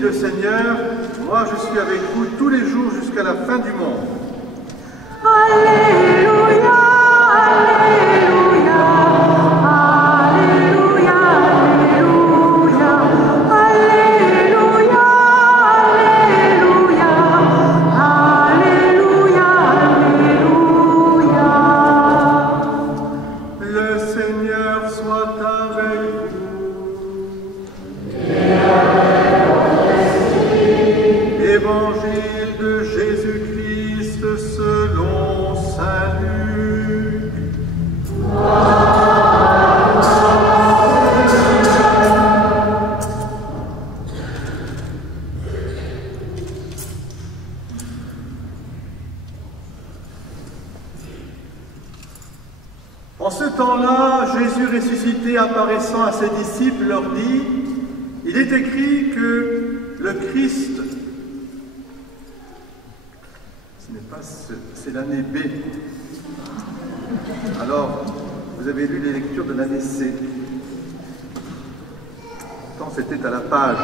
dit le Seigneur, moi je suis avec vous tous les jours jusqu'à la fin du monde. Alléluia, Alléluia, Alléluia, Alléluia, Alléluia, Alléluia, Alléluia, Alléluia. Le Seigneur soit avec vous. Évangile de Jésus-Christ selon saint Luc. En ce temps-là, Jésus ressuscité apparaissant à ses disciples leur dit, il est écrit que le Christ, ce n'est pas ce, c'est l'année B. Alors, vous avez lu les lectures de l'année C. Pourtant, c'était à la page.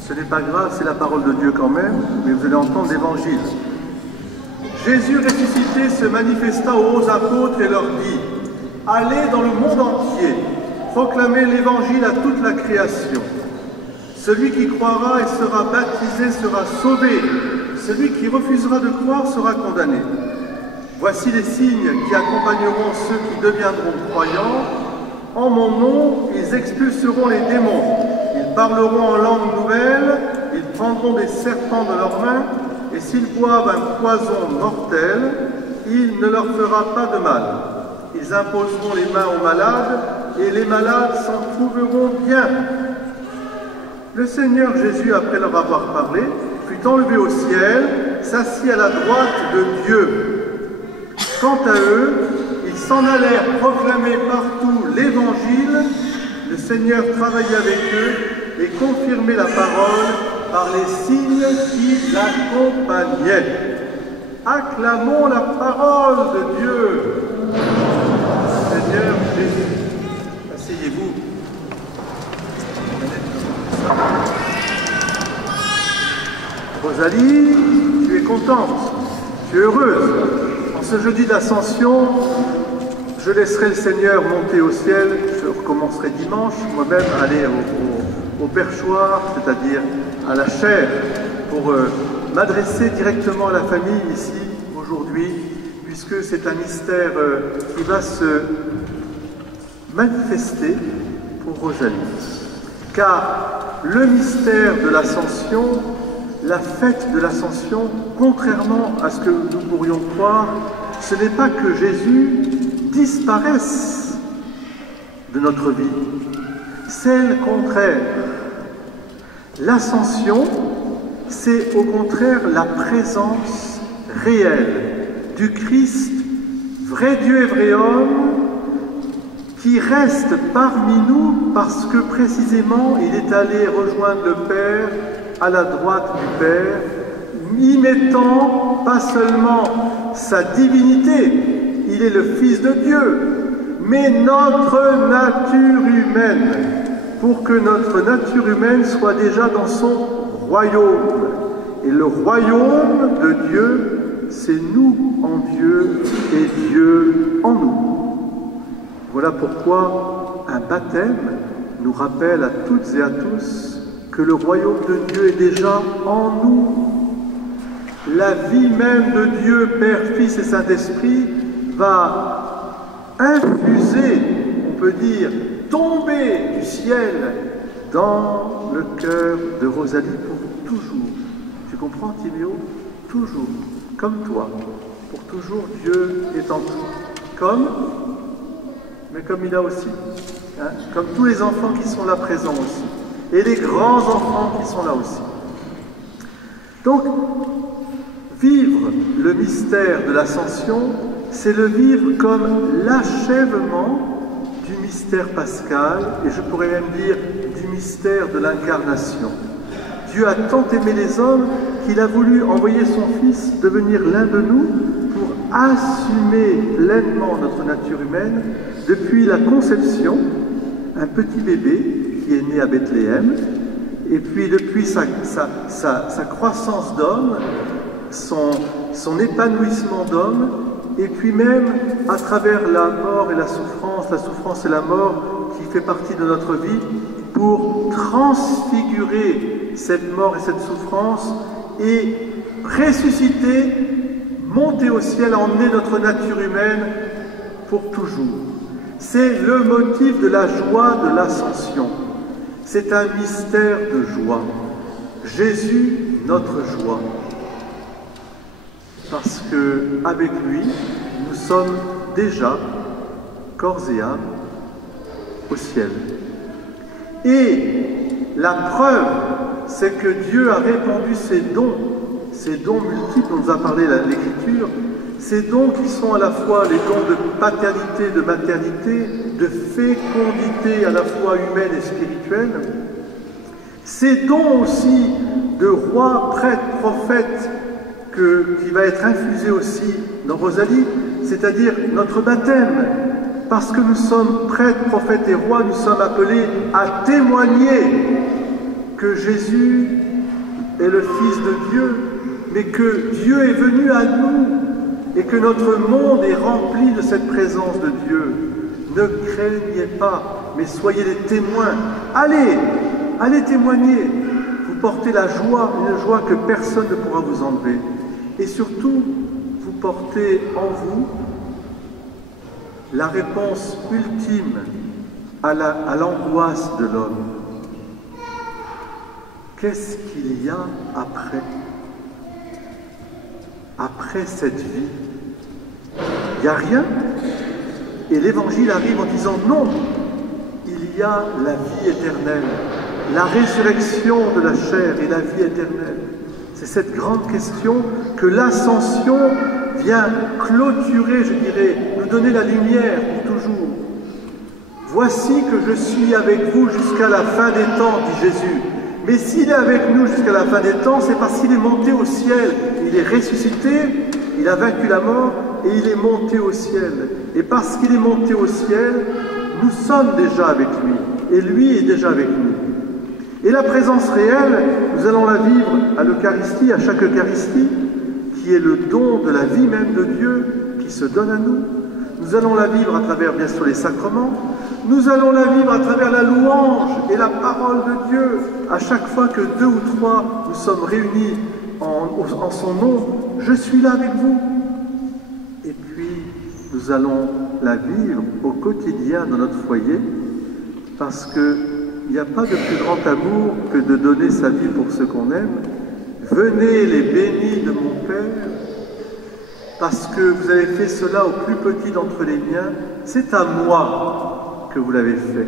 Ce n'est pas grave, c'est la parole de Dieu quand même, mais vous allez entendre l'Évangile. Jésus ressuscité se manifesta aux apôtres et leur dit, « Allez dans le monde entier, proclamez l'Évangile à toute la création. Celui qui croira et sera baptisé sera sauvé, celui qui refusera de croire sera condamné. Voici les signes qui accompagneront ceux qui deviendront croyants. En mon nom, ils expulseront les démons. Ils parleront en langue nouvelle, ils prendront des serpents dans leurs mains, et s'ils boivent un poison mortel, il ne leur fera pas de mal. Ils imposeront les mains aux malades, et les malades s'en trouveront bien. » Le Seigneur Jésus, après leur avoir parlé, fut enlevé au ciel, s'assit à la droite de Dieu. Quant à eux, ils s'en allèrent proclamer partout l'Évangile. Le Seigneur travaillait avec eux et confirmait la parole par les signes qui l'accompagnaient. Acclamons la parole de Dieu. Seigneur Jésus, asseyez-vous. Rosalie, tu es contente, tu es heureuse. En ce jeudi d'Ascension, je laisserai le Seigneur monter au ciel. Je recommencerai dimanche, moi-même, aller au perchoir, c'est-à-dire à la chaire, pour m'adresser directement à la famille ici, aujourd'hui, puisque c'est un mystère qui va se manifester pour Rosalie. Car le mystère de l'Ascension, la fête de l'Ascension, contrairement à ce que nous pourrions croire, ce n'est pas que Jésus disparaisse de notre vie, c'est le contraire. L'Ascension, c'est au contraire la présence réelle du Christ, vrai Dieu et vrai homme, qui reste parmi nous parce que précisément il est allé rejoindre le Père à la droite du Père, y mettant pas seulement sa divinité, il est le Fils de Dieu, mais notre nature humaine, pour que notre nature humaine soit déjà dans son royaume. Et le royaume de Dieu, c'est nous en Dieu et Dieu en nous. Voilà pourquoi un baptême nous rappelle à toutes et à tous que le royaume de Dieu est déjà en nous. La vie même de Dieu, Père, Fils et Saint-Esprit, va infuser, on peut dire, tomber du ciel dans le cœur de Rosalie pour toujours. Tu comprends, Timéo? Toujours. Comme toi. Pour toujours, Dieu est en tout. Mais comme il a aussi. Hein, comme tous les enfants qui sont là présents aussi. Et les grands enfants qui sont là aussi. Donc, vivre le mystère de l'Ascension, c'est le vivre comme l'achèvement du mystère pascal, et je pourrais même dire du mystère de l'incarnation. Dieu a tant aimé les hommes qu'il a voulu envoyer son Fils devenir l'un de nous pour assumer pleinement notre nature humaine depuis la conception, un petit bébé qui est né à Bethléem, et puis depuis sa croissance d'homme, son épanouissement d'homme, et puis même à travers la mort et la souffrance et la mort qui fait partie de notre vie, pour transfigurer cette mort et cette souffrance et ressusciter, monter au ciel, emmener notre nature humaine pour toujours. C'est le motif de la joie de l'ascension. C'est un mystère de joie. Jésus, notre joie. Parce que avec lui, nous sommes déjà, corps et âme, au ciel. Et la preuve, c'est que Dieu a répandu ses dons multiples dont nous a parlé l'Écriture, ces dons qui sont à la fois les dons de paternité, de maternité, de fécondité à la fois humaine et spirituelle, ces dons aussi de roi, prêtre, prophète, qui va être infusé aussi dans Rosalie, c'est-à-dire notre baptême. Parce que nous sommes prêtres, prophètes et rois, nous sommes appelés à témoigner que Jésus est le Fils de Dieu, mais que Dieu est venu à nous et que notre monde est rempli de cette présence de Dieu. Ne craignez pas, mais soyez les témoins. Allez témoigner. Vous portez la joie, une joie que personne ne pourra vous enlever. Et surtout, vous portez en vous la réponse ultime à l'angoisse de l'homme. Qu'est-ce qu'il y a après? Après cette vie? Il n'y a rien. Et l'Évangile arrive en disant non, il y a la vie éternelle, la résurrection de la chair et la vie éternelle. C'est cette grande question que l'ascension vient clôturer, je dirais, nous donner la lumière pour toujours. Voici que je suis avec vous jusqu'à la fin des temps, dit Jésus. Mais s'il est avec nous jusqu'à la fin des temps, c'est parce qu'il est monté au ciel. Il est ressuscité, il a vaincu la mort et il est monté au ciel. Et parce qu'il est monté au ciel, nous sommes déjà avec lui. Et lui est déjà avec nous. Et la présence réelle, nous allons la vivre à l'Eucharistie, à chaque Eucharistie, qui est le don de la vie même de Dieu qui se donne à nous. Nous allons la vivre à travers, bien sûr, les sacrements. Nous allons la vivre à travers la louange et la parole de Dieu. À chaque fois que 2 ou 3 nous sommes réunis en son nom, je suis là avec vous. Et puis, nous allons la vivre au quotidien dans notre foyer, parce qu'il n'y a pas de plus grand amour que de donner sa vie pour ceux qu'on aime. Venez les bénis de mon Père, parce que vous avez fait cela au plus petit d'entre les miens, c'est à moi que vous l'avez fait.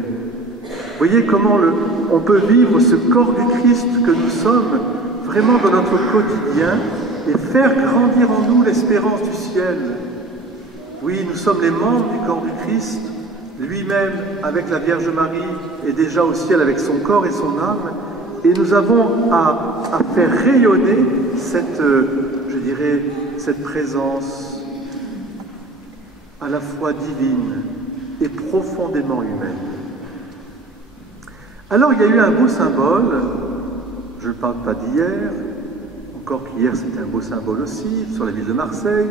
Voyez comment on peut vivre ce corps du Christ que nous sommes vraiment dans notre quotidien et faire grandir en nous l'espérance du ciel. Oui, nous sommes les membres du corps du Christ, lui-même avec la Vierge Marie est déjà au ciel avec son corps et son âme, et nous avons à faire rayonner cette, je dirais, cette présence à la fois divine et profondément humaine. Alors il y a eu un beau symbole, je ne parle pas d'hier, encore qu'hier c'était un beau symbole aussi, sur la ville de Marseille.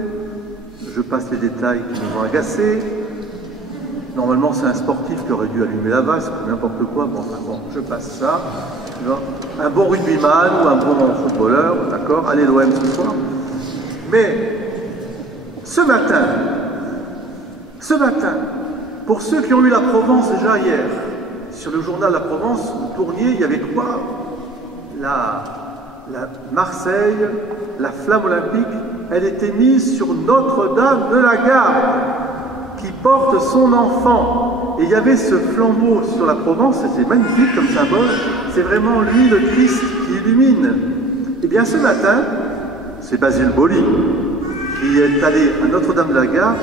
Je passe les détails qui nous ont agacés. Normalement c'est un sportif qui aurait dû allumer la vasque, n'importe quoi, bon, je passe ça. Un bon rugbyman ou un bon footballeur, d'accord, allez l'OM ce soir. Mais ce matin, pour ceux qui ont eu la Provence déjà hier, sur le journal La Provence, vous tourniez, il y avait quoi? La Marseille, la flamme olympique, elle était mise sur Notre-Dame de la Garde, qui porte son enfant. Et il y avait ce flambeau sur la Provence, c'était magnifique comme symbole, c'est vraiment lui, le Christ, qui illumine. Et bien ce matin, c'est Basile Boli qui est allé à Notre-Dame de la Garde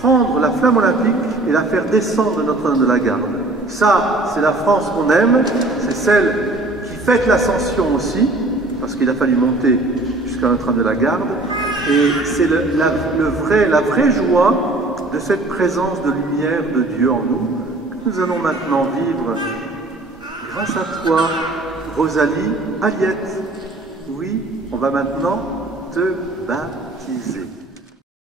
prendre la flamme olympique et la faire descendre de Notre-Dame de la Garde. Ça, c'est la France qu'on aime, c'est celle qui fête l'ascension aussi, parce qu'il a fallu monter jusqu'à Notre-Dame de la Garde. Et c'est la vraie joie de cette présence de lumière de Dieu en nous que nous allons maintenant vivre grâce à toi, Rosalie Aliette. Oui, on va maintenant te baptiser.